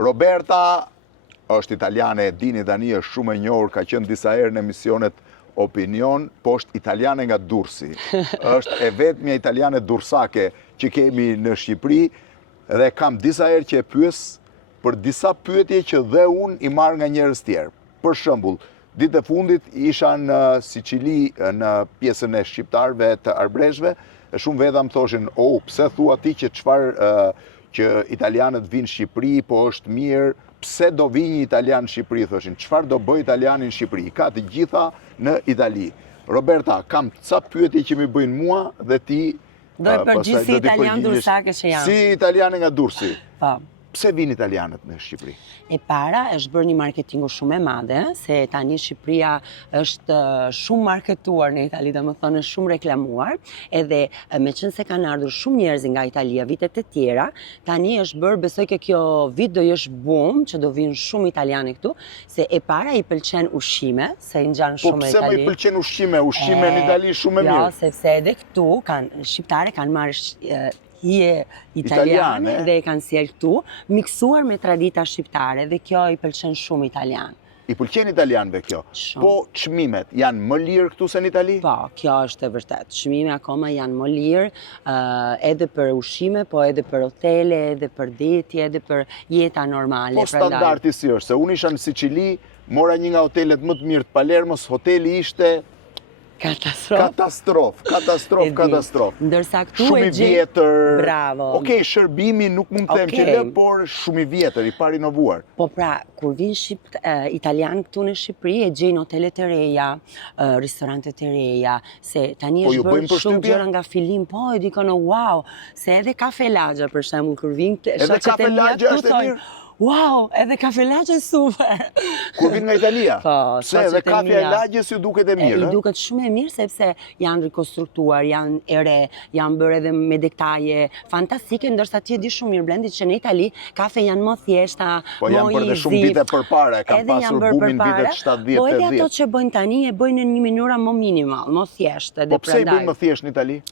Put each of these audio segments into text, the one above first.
Roberta është italiane, e dini tani, është shumë e njohur, ka qenë disa herë në emisionet Opinion, po është italiane nga Durrësi. Është e vetmja italiane dursake që kemi në Shqipëri dhe kam disa herë që e pyes për disa pyetje që dhe unë i marr nga njerëz tjerë. Për shembull, ditë e fundit isha në Siçili në pjesën e shqiptarëve të arbreshve, e shumë veta më thoshin, pse thua ti që çfarë që italianët vinë në Shqipëri, po është mirë, pse do vi një italian në Shqipëri, thoshin, çfarë do bëj italiani në Shqipëri? Ka të gjitha në Itali. Roberta, kam ca pyetje që më bëjnë mua dhe ti do e përgjigj si italian dursake që jam. Si italiane nga Durrësi. Po. Pse vinë italianët në Shqipëri? E para është bërë një marketingu shumë e madhe, se tani Shqipëria është shumë marketuar në Itali, domethënë është shumë reklamuar, edhe meqense kanë ardhur shumë njerëz nga Italia vitet e tjera, tani është bërë, besoj që kjo vit do jesh boom, që do vinë shumë italianë këtu, se e para i pëlqen ushqime, se i ngjan shumë në Itali. Po pse më i pëlqen ushqime? Ushqime në Itali shumë e mirë. Jo, sepse edhe këtu shqiptare kanë marrë hije italiane dhe e kanë sjellë këtu, miksuar me tradita shqiptare dhe kjo i pëlqen shumë italian. I pëlqen italianëve kjo? Shumë. Po çmimet janë më lirë këtu se në Itali? Po, kjo është e vërtet. Çmimet akoma janë më lirë, edhe për ushqime, po edhe për hotele, edhe për detje, edhe për jeta normale. Po standardi si është, se unë isha në Siçili, mora një nga hotelet më të mirë të Palermos, hoteli ishte katastrofë. Ndërsa këtu shumë i vjetër. Bravo. Okej, shërbimi nuk mund të them që lë, por shumë i vjetër, i parinovuar. Po pra, kur vinë italianë këtu në Shqipëri, e gjejnë hotelet e reja, restorantet e reja, se tani është bërë shumë gjëra nga fillim, po e dikonë wow, se edhe Kafe Laxha për shembull kur vinë shoqet e mia këtu thonë, wow, edhe Kafe Laxha është super. Kur vinë nga Italia? Po, se edhe Kafe e Laxhës ju duket e mirë. I duket shumë e mirë sepse janë rikonstruktuar, janë e re, janë bërë edhe me detaje fantastike, ndërsa ti e di shumë mirë Blendi që në Itali kafe janë më thjeshta, po janë bërë dhe shumë vite përpara, kanë pasur bumin vitet 70-80. Po edhe ato që bëjnë tani e bëjnë në një mënyrë më minimal, më thjeshtë. Po pse i bëjnë më thjesht në Itali?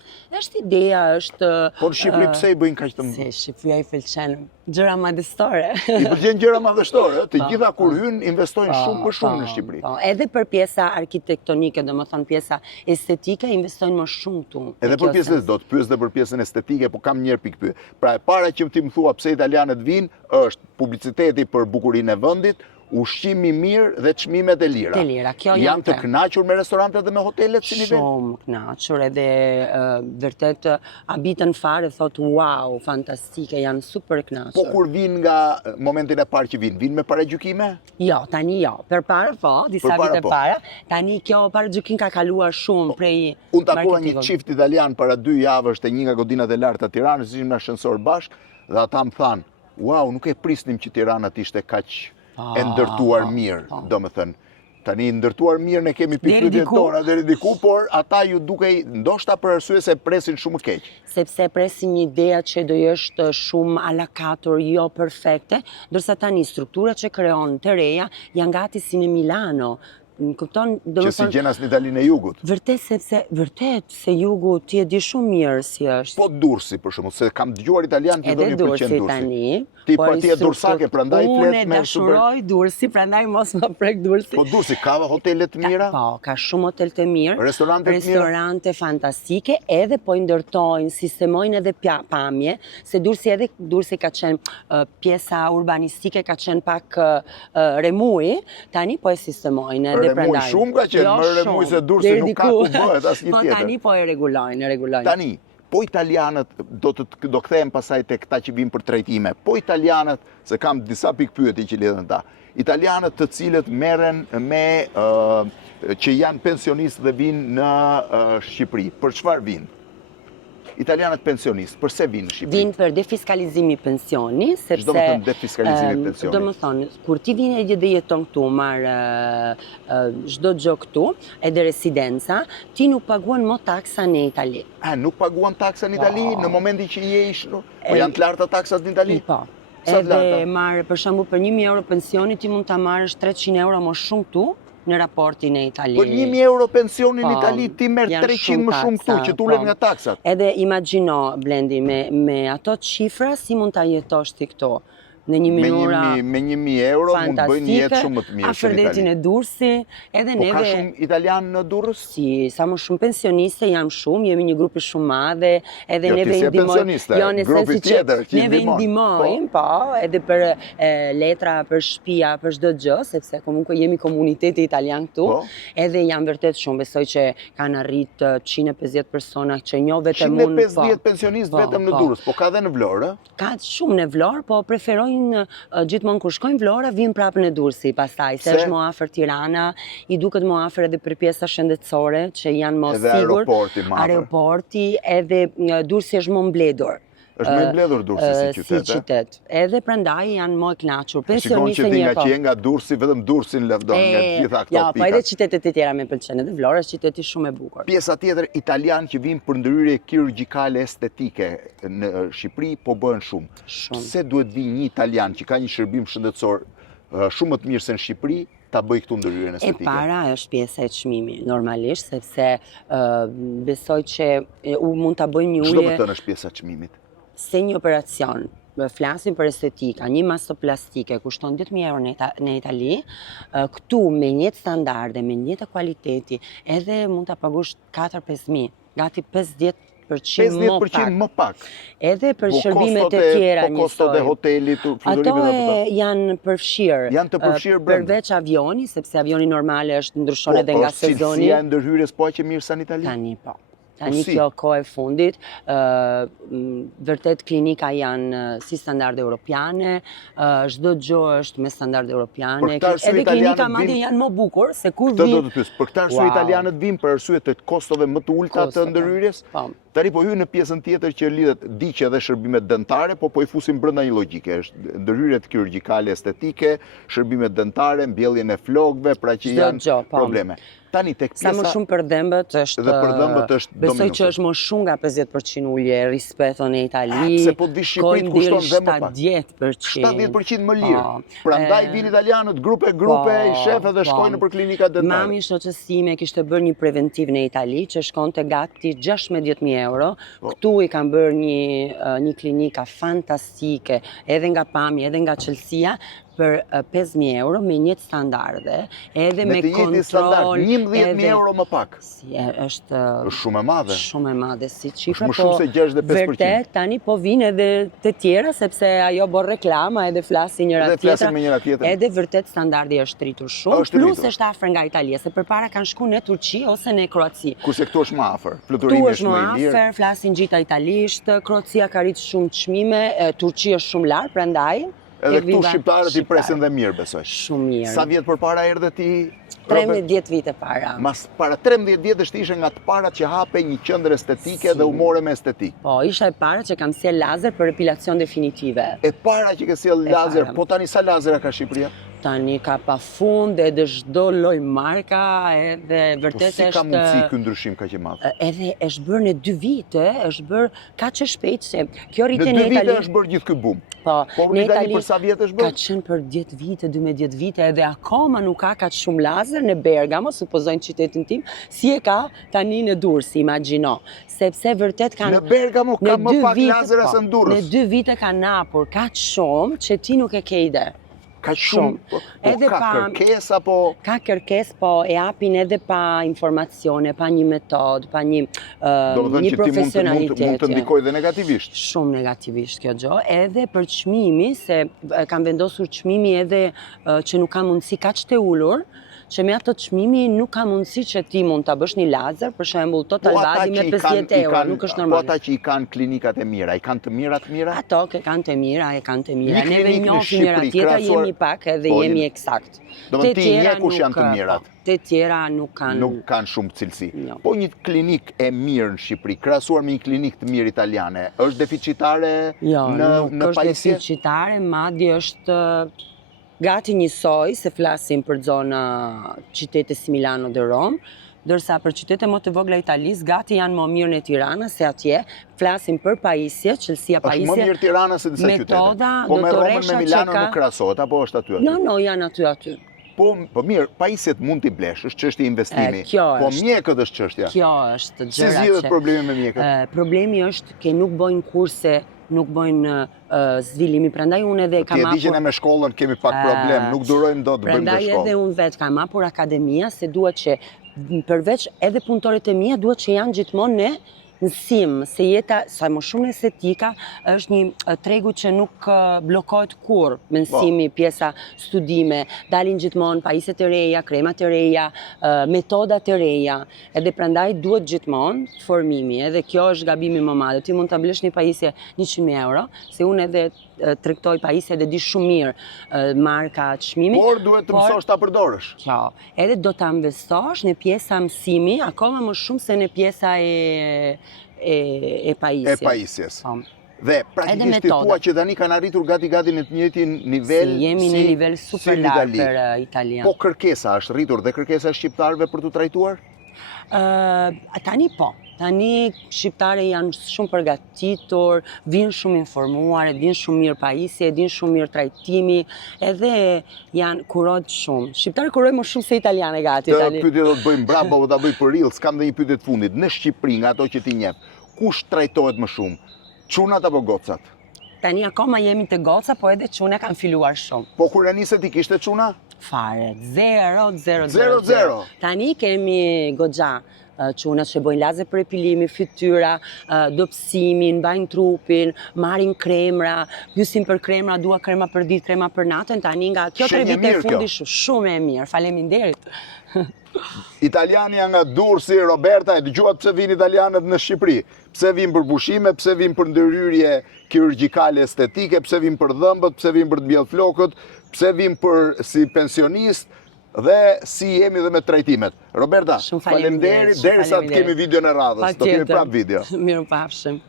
Është ideja, është. Po në Shqipëri pse i bëjnë kaq të Se Shqipëria i pëlqen gjëra madhështore. I pëlqen gjëra madhështore, të gjitha kur hynë investojnë shumë për shumë në Shqipëri. Edhe për pjesa arkitektonike, domethënë pjesa estetike, investojnë më shumë këtu. Edhe për pjesën, do të pyes dhe për pjesën estetike, po kam një pikë pyetje. Pra e para që ti më thua pse italianët vinë, është publiciteti për bukurinë e vendit, ushqimi mirë dhe çmimet e lira. Janë të kënaqur me restorantet dhe me hotelet si nivel? Shumë kënaqur edhe vërtet habitën fare, thotë wow, fantastike, janë super kënaqur. Po kur vinë nga momentin e parë që vinë me paragjykime? Jo, tani jo. Përpara po, disa vite para, tani kjo paragjykim ka kaluar shumë prej. Unë takova një çift italian para 2 javësh te një nga godinat e larta të Tiranës, ishim në ascensor bashkë dhe ata më thanë, wow, nuk e prisnim që Tirana të ishte kaq e ndërtuar mirë, do më thënë. Tani ndërtuar mirë ne kemi pikpyetjet tona deri diku, por ata ju dukej ndoshta për arsye se presin shumë keq. Sepse presin një idea që do jeshtë shumë alakatur, jo perfekte, ndërsa tani strukturat që krijon të reja janë gati si në Milano. Që si gjenas në Italinë e Jugut. Vërtet, se Jugu ti e di shumë mirë si është. Po Durrësi për shembull, se kam dëgjuar italianë që do një pëlqen Durrësi. Tani. Ti je dursake, prandaj flet me Unë e dashuroj Durrësi, prandaj mos më prek Durrësi. Po Durrësi ka hotele të mira? Po, ka shumë hotel të mirë. Restorante fantastike, edhe po i ndërtojnë, sistemojnë edhe pamje, se Durrësi ka qenë pjesa urbanistike, ka qenë pak remuj, tani po e sistemojnë. Remuj shumë ka qenë, më remuj se Durrësi nuk ka ku bëhet asnjë tjetër. Po tani po e rregullojnë. Tani, po italianët, do kthehem pasaj tek këta që vinë për trajtime, po italianët, se kam disa pikpyetje që lidhen ta, italianët të cilët merren me, që janë pensionistë dhe vinë në Shqipëri, për çfarë vinë? Italianët pensionistë, përse vinë në Shqipëri? Vinë për defiskalizimi pensioni, sepse... Çdo më thënë defiskalizimi pensioni? Do më thonë, kur ti vinë dhe jeton këtu, marë çdo gjë këtu, edhe residenca, ti nuk paguan më taksa në Itali. Nuk paguan taksa në Itali në momentin që je ishë? Po janë të larta taksat në Itali? Po. Edhe marë, për shembull, për 1.000 euro pensioni, ti mund ta marrësh 300 euro më shumë këtu, në raportin e Itali. Për 1.000 euro pensionin në Itali, ti merr 300 më shumë këtu, që t'ulet nga taksat. Edhe imagjino, Blendi, me ato cifra, si mund ta jetosh ti këtu? në një minora me 1.000 euro mund të bëjnë një jetë shumë më të mirë afër detin e Durrësi, edhe Po neve ka shumë italian në Durrës? si sa më shumë pensioniste jam shumë, jemi një grup i shumë madhe, edhe Jo, neve ti si e ndihmojmë. pensioniste, grupi tjetër që neve ndihmojmë, po, edhe për letra, për shtëpia, për çdo gjë, sepse komunque jemi komuniteti italian këtu. Po. Edhe jam vërtet shumë, besoj që kanë arrit 150 persona që njoh vetëm unë. 150 pensionistë vetëm në Durrës, po ka dhe në Vlorë? Ka shumë në Vlorë, po preferojnë gjithmonë kur shkojnë Vlorë, vinë prapë në Durrësi pastaj, se është më afër Tirana, i duket më afër edhe për pjesa shëndetësore që janë më Edhe sigur. aeroporti më afër. Aeroporti, edhe Durrësi është më mbledhur. Është më i mbledhur Durrësi si qytet. Edhe prandaj janë më të kënaqur. Shikon që Pensionistë ti nga që je nga Durrësi, vetëm Durrësin lëvdon nga të gjitha këto ja, po edhe pikat. qytetet e tjera më pëlqen, edhe Vlora është qyteti shumë e bukur. Pjesa tjetër, italian që vinë për ndërhyrje kirurgjikale estetike në Shqipëri, po bëhen shumë. Shumë. Pse duhet vi një italian që ka një shërbim shëndetësor shumë më të mirë se në Shqipëri, ta bëj këtu ndërhyrjen E estetike? para është pjesa e çmimit, normalisht, sepse besoj që u mund ta bëj një Çdo ulje më thënë është pjesa e çmimit. se një operacion, flasim për estetika, një mastoplastike kushton 10.000 euro në Itali, këtu me njëtë standarde, me njëtë kualiteti, edhe mund të pagush 4-5.000, gati 50% më 50% pak. më pak. Edhe për Po shërbimet e tjera po kostot e hotelit, Ato fluturime dhe janë përfshirë. Janë të përfshirë brenda. Përveç avioni, sepse avioni normale është ndryshon edhe nga është sezoni. cilësia e ndërhyrjes po aq e mirë sa në Itali? Tani po. Tani si? kjo kohë e fundit, vërtet klinika janë si standarde europiane, çdo gjë është me standarde europiane, Për këtë arsye edhe italianët klinika madje vinë- janë më bukur se kur Këtë do vin. të pyes. Për këtë arsye italianët vinë për arsye të kostove më të ulta të Kostove, ndërhyrjes. po. Tani po hyn në pjesën tjetër që lidhet di që edhe shërbimet dentare, po i fusim brenda një logjike. Është ndërhyrjet kirurgjikale estetike, shërbimet dentare, mbjelljen e flokëve, pra që Çdo janë gjë, po. probleme. Tani tek Sa më pjesa shumë për dhembët është Dhe për dhëmbët është besoj dominuese. që është më shumë nga 50% ulje rispetto në Itali. Pse po të vi Shqipëri të kushton dhe më pak. 70%. 70% më lirë. Po. Prandaj vinë italianët grupe, i shefë dhe shkojnë nëpër klinika dentare. Mami shoqësime kishte bërë një preventiv në Itali që shkonte gati 16.000 euro. Këtu i kanë bërë një klinika fantastike, edhe nga pamja, edhe nga qelësia, për 5.000 euro me njëtë standarde, edhe me të njëjtin standard, kontrol. 11.000 euro më pak. Si, është Shumë e madhe. Shumë e madhe si qifra, Është më shumë se 65%. Vërtet, tani po vinë edhe të tjera, sepse ajo bërë reklama edhe flasin njëra Edhe flasin me njëra tjetrën. Edhe vërtet standardi është rritur shumë, Është plus rritur. është afër nga Italia, se përpara kanë shku në Turqi ose në Kroaci. Kurse këtu është më afër. Tu Fluturimi është është më më i mirë. afër, flasin gjitha italisht, Kroacia ka rritë shumë çmime, Turqi është shumë larg, prandaj. Edhe këtu evviva shqiptarët i shqiptarë. presin dhe mirë, besoj. Shumë mirë. Sa vjet përpara erdhe ti? 13 vite para. Mas para 13 vjetësh ishe nga të parat që hape një qendër estetike dhe umore me estetik. Po, isha e para që kam sjell lazer për epilacion definitive. E para që ke sjell lazer, para. po tani sa lazera ka Shqipëria? Tani ka pa fund edhe çdo lloj marka, edhe Po vërtet si ka është mundësi ky ndryshim kaq i madh? edhe është bërë në 2 vite, është bërë kaq e shpejt se kjo Në rritje 2 në vite Itali. është bërë gjithë ky bum. Po, Po në në Itali Itali për sa vjet është ka bërë? qenë për 10 vite, 12 vite, edhe akoma nuk ka kaq shumë lazer në Bergamo, supozojnë qytetin tim, si e ka tani në Durrës, imagjino. Sepse vërtet kanë Në Bergamo ka në më 2 pak vite, lazera po, se në Durrës. Në 2 vite ka napur kaq shumë që ti nuk e ke ide. Ka shumë, po Edhe ka pa- kërkesë apo Ka kërkesë, po e japin edhe pa informacione, pa një metodë, pa një domethënë një që ti mund profesionalitet. të ndikojë dhe negativisht. Shumë negativisht kjo gjë, edhe për çmimi, se kam vendosur çmimi edhe që nuk ka mundësi kaq të ulur, që me ato çmimi nuk ka mundësi që ti mund ta bësh një lazer, për shembull total body me 50 euro, nuk është Po normal. ata që i kanë klinikat e mira, i kanë të mira të mira? Ato që kanë të mira, e kanë të mira. Një Neve klinikë në njohim njëra Shqipëri, tjetra, krahasuar- jemi pak edhe Po, jemi jemi. eksakt. Domethënë ti tjera nje kush janë të mirat. Te tjera nuk kanë. Nuk kanë shumë cilësi. Jo. Po një klinik e mirë në Shqipëri, krahasuar me një klinik të mirë italiane, është deficitare Jo, nuk në është pajisje? deficitare, madje është gati njësoj se flasim për zona qytete si Milano dhe Rom, ndërsa për qytete më të vogla Italisë gati janë më mirë në Tirana se atje, flasim për pajisje, qelësia Është më pajisje. mirë Tirana se disa qytete. Metoda, Po me Romën doktoresha me që Milano ka- nuk krahasohet, apo është aty? No, janë aty. Po mirë, pajisjet mund t'i blesh, është çështje investimi. Kjo Po është. mjekët është çështja. Kjo është Si gjëra zgjidhet që... problemi me mjekët? Problemi është që nuk bojnë kurse nuk bëjnë zhvillimi, prandaj unë edhe kam Ti e di që ne me shkollën kemi pak problem, nuk durojmë do të bëjmë dhe prandaj edhe shkollë. unë vetë kam hapur akademia, se duhet që përveç edhe punëtorët e mia duhet që janë gjithmonë në mësim, se jeta sa më shumë estetika është një tregu që nuk bllokohet kurrë me mësimi, pjesa studime, dalin gjithmonë pajisjet e reja, kremat e reja, metodat e reja, edhe prandaj duhet gjithmonë formimi, edhe kjo është gabimi më madh. Ti mund ta blesh një pajisje 100.000 euro, se unë edhe tregtoj pajisje dhe di shumë mirë marka, çmimi. Por duhet të mësosh ta përdorësh. Kjo, edhe do ta investosh në pjesa mësimi, akoma më shumë se në pjesa e pajisjes. E pajisjes. Po. Dhe praktikisht ti thua që tani kanë arritur gati në të njëjtin nivel jemi në nivel super lart për italian. Po kërkesa është rritur dhe kërkesa e shqiptarëve për t'u trajtuar? Tani po. Tani shqiptare janë shumë përgatitur, vinë shumë informuar, dinë shumë mirë pajisje, dinë shumë mirë trajtimi, edhe janë kurojnë shumë. Shqiptarë kurojnë më shumë se italiane gati tani. Pyetje do të bëjmë brapa, do ta bëj për real, s'kam dhe një pyetje të fundit. Në Shqipëri, nga ato që ti njeh, kush trajtohet më shumë? Çunat apo gocat? Tani akoma jemi të goca, po edhe çuna kanë filuar shumë. Po kur e nise ti kishte çuna? Fare, 0. Zero. Tani kemi goxha çuna që bojnë lazer për epilimi, fytyra, dobësimin, mbajnë trupin, marrin kremra, pyesin për kremra, dua krema për ditë, krema për natën, tani nga kjo 3 vite e fundi shumë e mirë. Faleminderit. Italiani janë nga Durrësi, Roberta, e dëgjuat pse vinë italianët në Shqipëri? Pse vinë për pushime, pse vinë për ndërhyrje kirurgjikale estetike, pse vinë për dhëmbët, pse vinë për të mbjellë flokët, pse vinë për si pensionist dhe si jemi dhe me trajtimet. Roberta, faleminderit, derisa të kemi video në radhës, do kemi prap video. Mirupafshim.